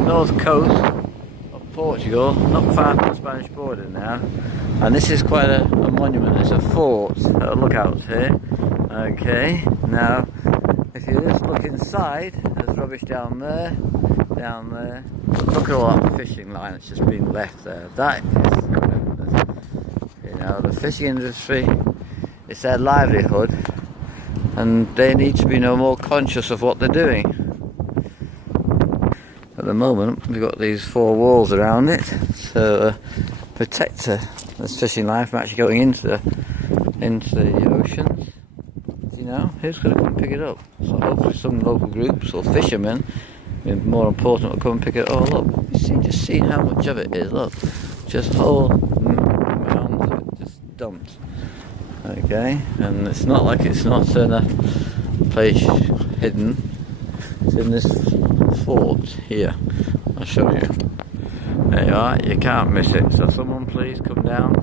north coast of Portugal, not far from the Spanish border now, and this is quite a monument. It's a fort, lookouts here. Okay, now if you just look inside, there's rubbish down there, but look at all that fishing line that's just been left there. That is horrendous. You know, the fishing industry, it's their livelihood, and they need to be no more conscious of what they're doing. At the moment, we've got these 4 walls around it to protect this fishing line from actually going into the oceans. You know, who's going to come pick it up? So hopefully some local groups or fishermen, more important, will come and pick it all up. You see, just see how much of it is. Look, just whole mounds of it just dumped. Okay, and it's not like it's not in a place hidden. It's in this fort here. I'll show you. There you are. You can't miss it. So someone please come down